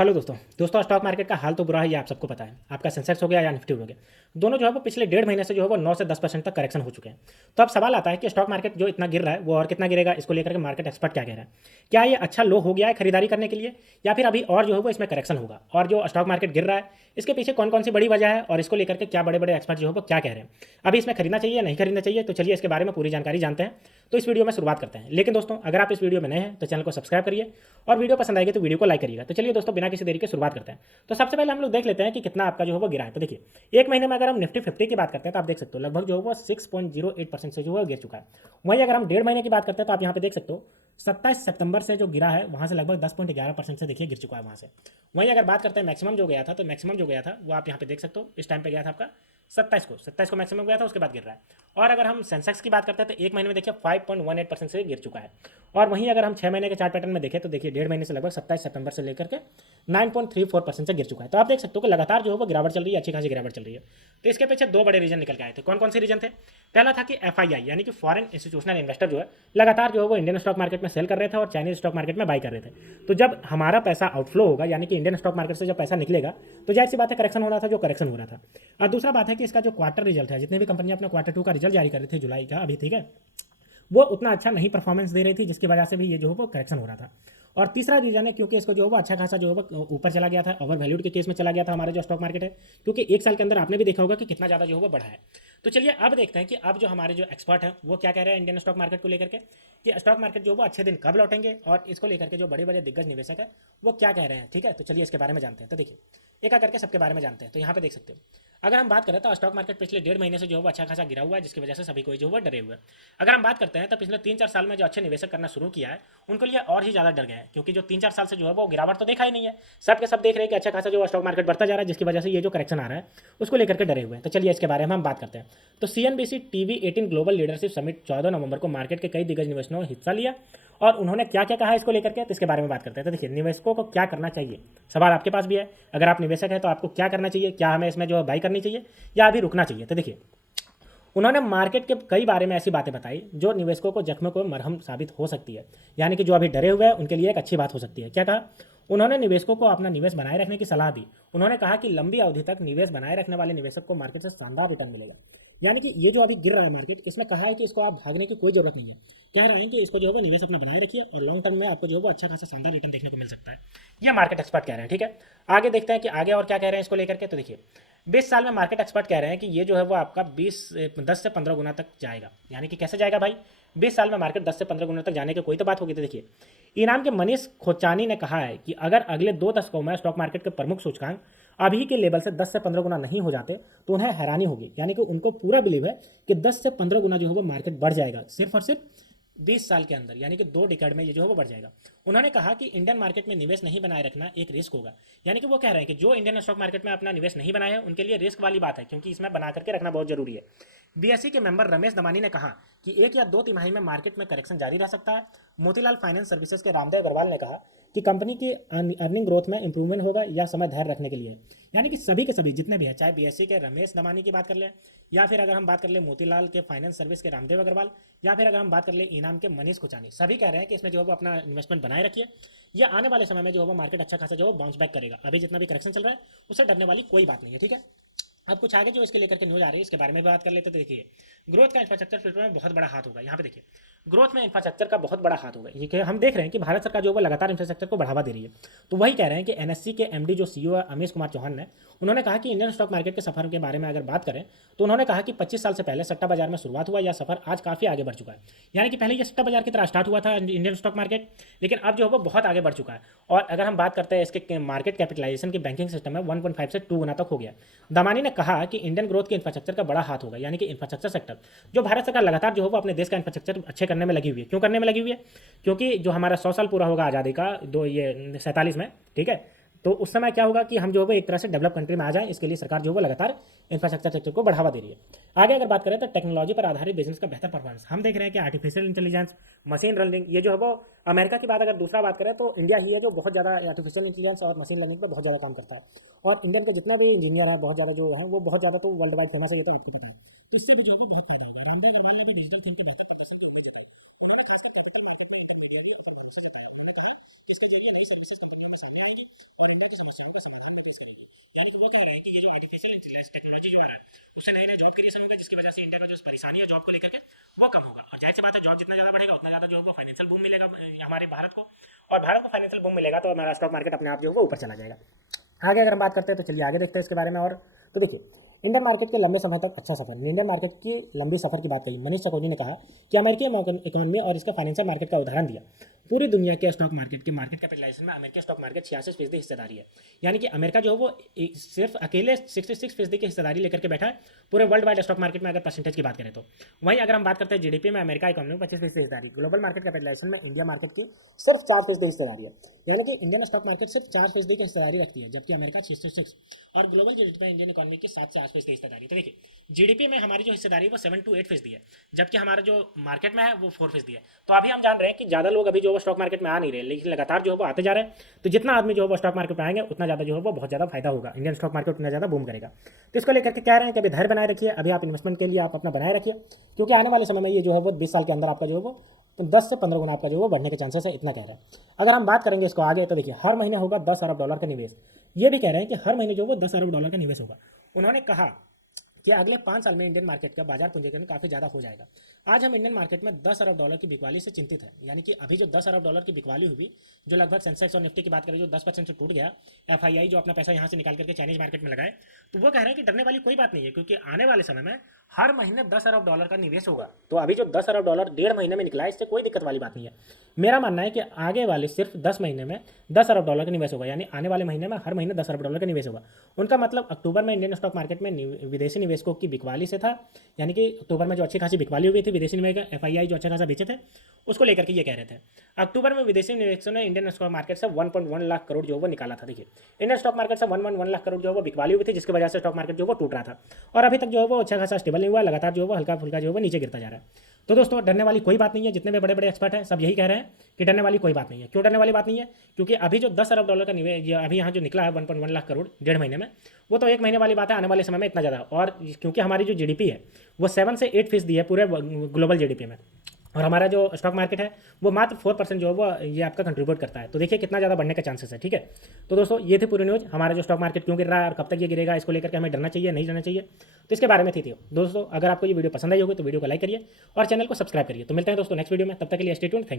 Hello दोस्तों stock market का हाल तो बुरा है, ये आप सबको पता है। आपका सेंसेक्स हो गया या निफ्टी हो गया, दोनों जो है वो पिछले 1.5 महीने से जो है वो 9 से 10% तक करेक्शन हो चुके हैं। तो अब सवाल आता है कि स्टॉक मार्केट जो इतना गिर रहा है वो और कितना गिरेगा, इसको लेकर के मार्केट एक्सपर्ट क्या कह रहा है। क्या ये अच्छा लो हो गया है खरीदारी करने के लिए, या फिर अभी और जो है वो इसमें करेक्शन होगा। और जो स्टॉक मार्केट गिर रहा है इसके पीछे कौन कौन सी बड़ी वजह है और इसको लेकर के क्या बड़े बड़े एक्सपर्ट जो है वो क्या कह रहे हैं। अभी इसमें खरीदना चाहिए या नहीं खरीदना चाहिए, तो चलिए इसके बारे में पूरी जानकारी जानते हैं। तो इस वीडियो में शुरुआत करते हैं। लेकिन दोस्तों अगर आप इस वीडियो में नए हैं तो चैनल को सब्सक्राइब करिए और वीडियो पसंद आएगी तो वीडियो को लाइक करिएगा। तो चलिए दोस्तों बिना किसी देरी के शुरुआत करते हैं। तो सबसे पहले हम लोग देख लेते हैं कि कितना आपका जो है वो गिरा है। तो देखिए एक महीने में अगर हम निफ्टी 50 की बात करते हैं तो आप देख सकते हो लगभग जो है वो 6.08% से जो है गिर चुका है। वहीं अगर हम 1.5 महीने की बात करते हैं तो आप यहाँ पे देख सकते हो 27 सितंबर से जो गिरा है वहाँ से लगभग 10.11% से देखिए गिर चुका है वहाँ से। वहीं अगर बात करते हैं मैक्सिमम जो गया था, तो मैक्सिमम जो गया था वो आप यहाँ पे देख सकते हो इस टाइम पे गया था आपका 27 को मैक्सिमम गया था, उसके बाद गिर रहा है। और अगर हम सेंसेक्स की बात करते हैं तो एक महीने में देखिए 5.18% से गिर चुका है। और वहीं अगर हम 6 महीने के चार्ट पैटर्न में देखें तो देखिए 1.5 महीने से लगभग 27 सितंबर से लेकर के 9.34% से गिर चुका है। तो आप देख सकते हो कि लगातार जो है वो गिरावट चल रही है, अच्छी खासी गिरावट चल रही है। तो इसके पीछे दो बड़े रीजन निकल के आए थे। कौन कौन से रीजन थे? पहला था कि एफआईआई यानी कि फॉरेन इंस्टीट्यूशनल इन्वेस्टर जो है लगातार जो है वो इंडियन स्टॉक मार्केट में सेल कर रहे थे और चाइनीज स्टॉक मार्केट में बाई कर रहे थे। तो जब हमारा पैसा आउटफ्लो होगा यानी कि इंडियन स्टॉक मार्केट से जब पैसा निकलेगा तो जाहिर सी बात है करेक्शन हो रहा था, जो करेक्शन हो रहा था। और दूसरा बात है कि इसका जो क्वार्टर रिजल्ट है, जितने भी कंपनियां अपना क्वार्टर 2 का रिजल्ट जारी कर रही थी जुलाई का अभी, ठीक है, वो उतना अच्छा नहीं परफॉर्मेंस दे रही थी, जिसकी वजह से भी ये जो है वो करेक्शन हो रहा था। और तीसरा रीजन है क्योंकि इसको जो है वो अच्छा खासा जो है वो ऊपर चला गया था, ओवर वैल्यूड के केस में चला गया था हमारा जो स्टॉक मार्केट है। क्योंकि एक साल के अंदर आपने भी देखा होगा कि कितना ज़्यादा जो है वो बढ़ा है। तो चलिए अब देखते हैं कि अब जो हमारे जो एक्सपर्ट हैं वो क्या कह रहे हैं इंडियन स्टॉक मार्केट को लेकर के, कि स्टॉक मार्केट जो वो अच्छे दिन कब लौटेंगे और इसको लेकर के जो बड़े बड़े दिग्गज निवेशक है वो क्या कह रहे हैं। ठीक है, तो चलिए इसके बारे में जानते हैं। तो देखिए एक करके सबके बारे में जानते हैं। तो यहाँ पे देख सकते हो अगर हम बात करें तो स्टॉक मार्केट पिछले 1.5 महीने से जो है वो अच्छा खासा गिरा हुआ है, जिसकी वजह से सभी कोई जो है वो डरे हुए हैं। अगर हम बात करते हैं तो पिछले 3-4 साल में जो अच्छे निवेशक करना शुरू किया है उनके लिए और ही ज़्यादा डर गए हैं, क्योंकि जो 3-4 साल से जो है वो गिरावट तो देखा ही नहीं है। सब के सब देख रहे हैं कि अच्छा खासा जो स्टॉक मार्केट बढ़ता जा रहा है, जिसकी वजह से ये जो करेक्शन आ रहा है उसको लेकर के डरे हुए हैं। तो चलिए इसके बारे में हम बात करते हैं। तो CNBC TV18 global leadership summit 14 नवंबर को मार्केट के कई दिग्गज निवेशकों ने हिस्सा लिया और उन्होंने क्या क्या कहा इसको लेकर के, तो इसके बारे में बात करते हैं। तो देखिए निवेशकों को क्या करना चाहिए, सवाल आपके पास भी है। अगर आप निवेशक हैं तो आपको क्या करना चाहिए, क्या हमें इसमें जो है बाई करनी चाहिए या अभी रुकना चाहिए। तो देखिए उन्होंने मार्केट के कई बारे में ऐसी बातें बताई जो निवेशकों को जख्मों को मरहम साबित हो सकती है, यानी कि जो अभी डरे हुए हैं उनके लिए एक अच्छी बात हो सकती है। क्या कहा उन्होंने? निवेशकों को अपना निवेश बनाए रखने की सलाह दी। उन्होंने कहा कि लंबी अवधि तक निवेश बनाए रखने वाले निवेशक को मार्केट से शानदार रिटर्न मिलेगा। यानी कि ये जो अभी गिर रहा है मार्केट, इसमें कहा है कि इसको आप भागने की कोई जरूरत नहीं है। कह रहे हैं कि इसको जो है वो निवेश अपना बनाए रखिए और लॉन्ग टर्म में आपको जो है वो अच्छा खासा शानदार रिटर्न देखने को मिल सकता है। ये मार्केट एक्सपर्ट कह रहे हैं। ठीक है, आगे देखते हैं कि आगे और क्या कह रहे हैं इसको लेकर के। तो देखिए 20 साल में मार्केट एक्सपर्ट कह रहे हैं कि ये जो है वो आपका 10 से 15 गुना तक जाएगा। यानी कि कैसे जाएगा भाई? 20 साल में मार्केट 10 से 15 गुना तक जाने की कोई तो बात होगी। तो देखिए इनाम के मनीष खोचानी ने कहा है कि अगर अगले 2 दशकों में स्टॉक मार्केट के प्रमुख सूचकांक अभी के लेवल से 10 से 15 गुना नहीं हो जाते तो उन्हें हैरानी होगी। यानी कि उनको पूरा बिलीव है कि 10 से 15 गुना जो है वो मार्केट बढ़ जाएगा सिर्फ और सिर्फ 20 साल के अंदर, यानी कि 2 डिकेड में ये जो है वो बढ़ जाएगा। उन्होंने कहा कि इंडियन मार्केट में निवेश नहीं बनाए रखना एक रिस्क होगा। यानी कि वो कह रहे हैं कि जो इंडियन स्टॉक मार्केट में अपना निवेश नहीं बनाए हैं उनके लिए रिस्क वाली बात है, क्योंकि इसमें बना करके रखना बहुत जरूरी है। BSE के मेंबर रमेश दमानी ने कहा कि 1 या 2 तिमाही में मार्केट में करेक्शन जारी रह सकता है। मोतीलाल फाइनेंस सर्विसेज के रामदेव अग्रवाल ने कहा कि कंपनी की अर्निंग ग्रोथ में इंप्रूवमेंट होगा या समय धैर्य रखने के लिए। यानी कि सभी के सभी जितने भी हैं, चाहे BSE के रमेश दमानी की बात कर ले, या फिर अगर हम बात कर ले मोतीलाल के फाइनेंस सर्विस के रामदेव अग्रवाल, या फिर अगर हम बात कर ले इनाम के मनीष खुचानी, सभी कह रहे हैं कि इसमें जो है वो अपना इन्वेस्टमेंट बनाए रखिए। ये आने वाले समय में जो है वो मार्केट अच्छा खासा जो है बाउंस बैक करेगा। अभी जितना भी करेक्शन चल रहा है उससे डरने वाली कोई बात नहीं है। ठीक है, अब कुछ आगे जो इसके लेकर के न्यूज आ रही है इसके बारे में बात कर लेते। तो देखिए ग्रोथ का इंफ्रास्ट्रक्चर फिल्टर में बहुत बड़ा हाथ होगा। यहाँ पे देखिए ग्रोथ में इंफ्रास्ट्रक्चर का बहुत बड़ा हाथ होगा। ये हम देख रहे हैं कि भारत सरकार जो है लगातार इंफ्रास्ट्रक्चर को बढ़ावा दे रही है। तो वही कह रहे हैं कि NSE के MD जो CEO है अमीश कुमार चौहान ने, उन्होंने कहा कि इंडियन स्टॉक मार्केट के सफर के बारे में अगर बात करें तो उन्होंने कहा कि 25 साल से पहले सट्टा बाजार में शुरुआत हुआ यह सफर आज काफी आगे बढ़ चुका है। यानी कि पहले ये सट्टा बाजार की तरह स्टार्ट हुआ था इंडियन स्टॉक मार्केट, लेकिन अब जो है वो बहुत आगे बढ़ चुका है। और अगर हम बात करते हैं इसके मार्केट कैपिटलाइजेशन की बैंकिंग सिस्टम में 1.5 से 2 गुना तक हो गया। दमानी ने कहा कि इंडियन ग्रोथ के इंफ्रास्ट्रक्चर का बड़ा हाथ होगा। यानी कि इंफ्रास्ट्रक्चर सेक्टर जो भारत सरकार लगातार जो है वो अपने देश का इंफ्रास्ट्रक्चर अच्छे करने में लगी हुई है। क्यों करने में लगी हुई है? क्योंकि जो हमारा 100 साल पूरा होगा आज़ादी का 47 में, ठीक है, तो उस समय क्या होगा कि हम जो है वो एक तरह से डेवलप कंट्री में आ जाए, इसके लिए सरकार जो है वो लगातार इंफ्रास्ट्रक्चर सेक्टर को बढ़ावा दे रही है। आगे अगर बात करें तो टेक्नोलॉजी पर आधारित बिजनेस का बेहतर परफॉर्मेंस हम देख रहे हैं कि आर्टिफिशियल इंटेलिजेंस, मशीन लर्निंग, ये जो है वो अमेरिका की बात अगर दूसरा बात करें तो इंडिया ही है जो बहुत ज़्यादा आर्टिफिशियल इंटेलिजेंस और मशीन लर्निंग पर बहुत ज़्यादा काम करता है। और इंडियन के जितना भी इंजीनियर है बहुत ज़्यादा जो है वो बहुत ज़्यादा तो वर्ल्ड वाइड फेमस है, ये तो आपको पता है। तो इससे भी जो है वो बहुत फायदा होगा। रामदेव अग्रवाल ने भी डिजिटल थिंक के बेहतर प्रदर्शन की उम्मीद जताई। उन्होंने खासकर कैपिटल मार्केट को इंटरमीडिएटली और भरोसा जताया। उन्होंने कहा कि इसके जरिए नई सर्विसेज कंपनियों में सामने आएगी और इंडिया की कैशलेस टेक्नोलॉजी जो आ रहा है उससे नए नए जॉब क्रिएशन होगा, जिसकी वजह से इंडिया का जो परेशानी है जॉब को लेकर के वो कम होगा। और जाहिर सी बात है जॉब जितना ज़्यादा बढ़ेगा उतना ज़्यादा जो है वो फाइनेंशियल बूम मिलेगा हमारे भारत को, और भारत को फाइनेंशियल बूम मिलेगा तो हमारा स्टॉक मार्केट अपने आप जो है वो ऊपर चला जाएगा। आगे अगर हम बात करते हैं तो चलिए आगे देखते हैं इसके बारे में। और तो देखिए, इंडियन मार्केट के लंबे समय तक अच्छा सफर, इंडियन मार्केट की लंबी सफर की बात कही मनीष चकोनी ने कहा कि अमेरिकी इकोनॉमी और इसका फाइनेंशियल मार्केट का उदाहरण दिया। पूरी दुनिया के स्टॉक मार्केट की मार्केट कैपिटलाइजेशन में अमेरिकी स्टॉक मार्केट 86% हिस्सेदारी है। यानी कि अमेरिका जो है वो सिर्फ अकेले 66% की हिस्सेदारी लेकर के बैठा है पूरे वर्ल्ड वाइड स्टॉक मार्केट में अगर परसेंटेज की बात करें तो। वहीं अगर हम बात करते हैं जीडीपी में, अमेरिका इकोनॉमी में 25% हिस्सेदारी, ग्लोबल मार्केट कैपिटलाइजेशन में इंडिया मार्केट की सिर्फ 4% हिस्सेदारी है। यानी कि इंडियन स्टॉक मार्केट सिर्फ 4% की हिस्सेदारी रखती है, जबकि अमेरिका 66, और ग्लोबल जीडीपी में इंडियन इकोनॉमी की 7 से 8% हिस्सेदारी। तो देखिए, जीडीपी में हमारी जो हिस्सेदारी है वो 7 to 8% है, जबकि हमारा जो मार्केट में है वो 4% है। तो अभी हम जान रहे हैं कि ज़्यादा लोग अभी जो है स्टॉक मार्केट में आ नहीं रहे, लेकिन लगातार जो है वो आते जा रहे हैं। तो जितना आदमी जो है वो स्टॉक मार्केट में आएंगे उतना ज़्यादा जो है वो बहुत ज़्यादा फायदा होगा, इंडियन स्टॉक मार्केट उतना ज़्यादा बूम करेगा। तो इसको लेकर के कह रहे हैं कि अभी धैर्य बनाए रखिए, अभी आप इन्वेस्टमेंट के लिए आप अपना बनाए रखिए, क्योंकि आने वाले समय में ये जो है वो 20 साल के अंदर आपका जो है वो तो 10 से 15 गुना आपका जो है वो बढ़ने के चांसेस है, इतना कह रहे हैं। अगर हम बात करेंगे इसको आगे तो देखिए, हर महीने होगा 10 अरब डॉलर का निवेश। ये भी कह रहे हैं कि हर महीने जो वो 10 अरब डॉलर का निवेश होगा। उन्होंने कहा कि अगले 5 साल में इंडियन मार्केट का बाजार पूंजीकरण काफ़ी ज़्यादा हो जाएगा। आज हम इंडियन मार्केट में 10 अरब डॉलर की बिकवाली से चिंतित हैं। यानी कि अभी जो 10 अरब डॉलर की बिकवाली हुई, जो लगभग सेंसेक्स और निफ्टी की बात करें जो 10% से टूट गया, एफआईआई जो अपना पैसा यहाँ से निकाल करके चाइनीज मार्केट में लगाए, तो वो कह रहे हैं कि डरने वाली कोई बात नहीं है, क्योंकि आने वाले समय में हर महीने 10 अरब डॉलर का निवेश होगा। तो अभी जो 10 अरब डॉलर 1.5 महीने में निकला है, इससे कोई दिक्कत वाली बात नहीं है। मेरा मानना है कि आगे वाले सिर्फ 10 महीने में 10 अरब डॉलर का निवेश होगा, यानी आने वाले महीने में हर महीने 10 अरब डॉलर का निवेश होगा। उनका मतलब अक्टूबर में इंडियन स्टॉक मार्केट में विदेशी निवेशकों की बिकवाली से था, यानी कि अक्टूबर में जो अच्छी खासी बिकवाली हुई थी विदेशी निवेश, एफआईआई जो अच्छा खासा बेचे थे, उसको लेकर के ये कह रहे थे। अक्टूबर में विदेशी निवेशकों ने इंडियन स्टॉक मार्केट से 1.1 लाख करोड़ जो वो निकाला था। देखिए, इंडियन स्टॉक मार्केट से 1.1 लाख करोड़ जो वो बिकवाली हुई थी, जिसकी वजह से स्टॉक मार्केट जो वो टूट रहा था, और अभी तक जो है वो अच्छा खासा स्टेबल नहीं हुआ, लगातार जो है वो हल्का फुल्का जो है वो नीचे गिरता जा रहा है। तो दोस्तों, डरने वाली कोई बात नहीं है। जितने भी बड़े बड़े एक्सपर्ट हैं सब यही कह रहे हैं कि डरने वाली कोई बात नहीं है। क्यों डरने वाली बात नहीं है? क्योंकि अभी जो 10 अरब डॉलर का निवेश अभी यहाँ जो निकला है 1.1 लाख करोड़ 1.5 महीने में, वो तो 1 महीने वाली बात है, आने वाले समय में इतना ज़्यादा। और क्योंकि हमारी जो जीडीपी है वो 7 से 8% है पूरे ग्लोबल जीडीपी में, और हमारा जो स्टॉक मार्केट है वो मात्र 4% जो है वो ये आपका कंट्रीब्यूट करता है। तो देखिए कितना ज़्यादा बढ़ने के चांसेस है। ठीक है, तो दोस्तों ये थी पूरी न्यूज़, हमारा जो स्टॉक मार्केट क्यों गिर रहा है और कब तक ये गिरेगा, इसको लेकर के हमें डरना चाहिए नहीं डरना चाहिए, तो इसके बारे में थी दोस्तों। अगर आपको ये वीडियो पसंद आई होगी तो वीडियो को लाइक करिए और चैनल को सब्सक्राइब करिए। तो मिलते हैं दोस्तों नेक्स्ट वीडियो में, तब तक के लिए स्टे ट्यून्ड, थैंक यू।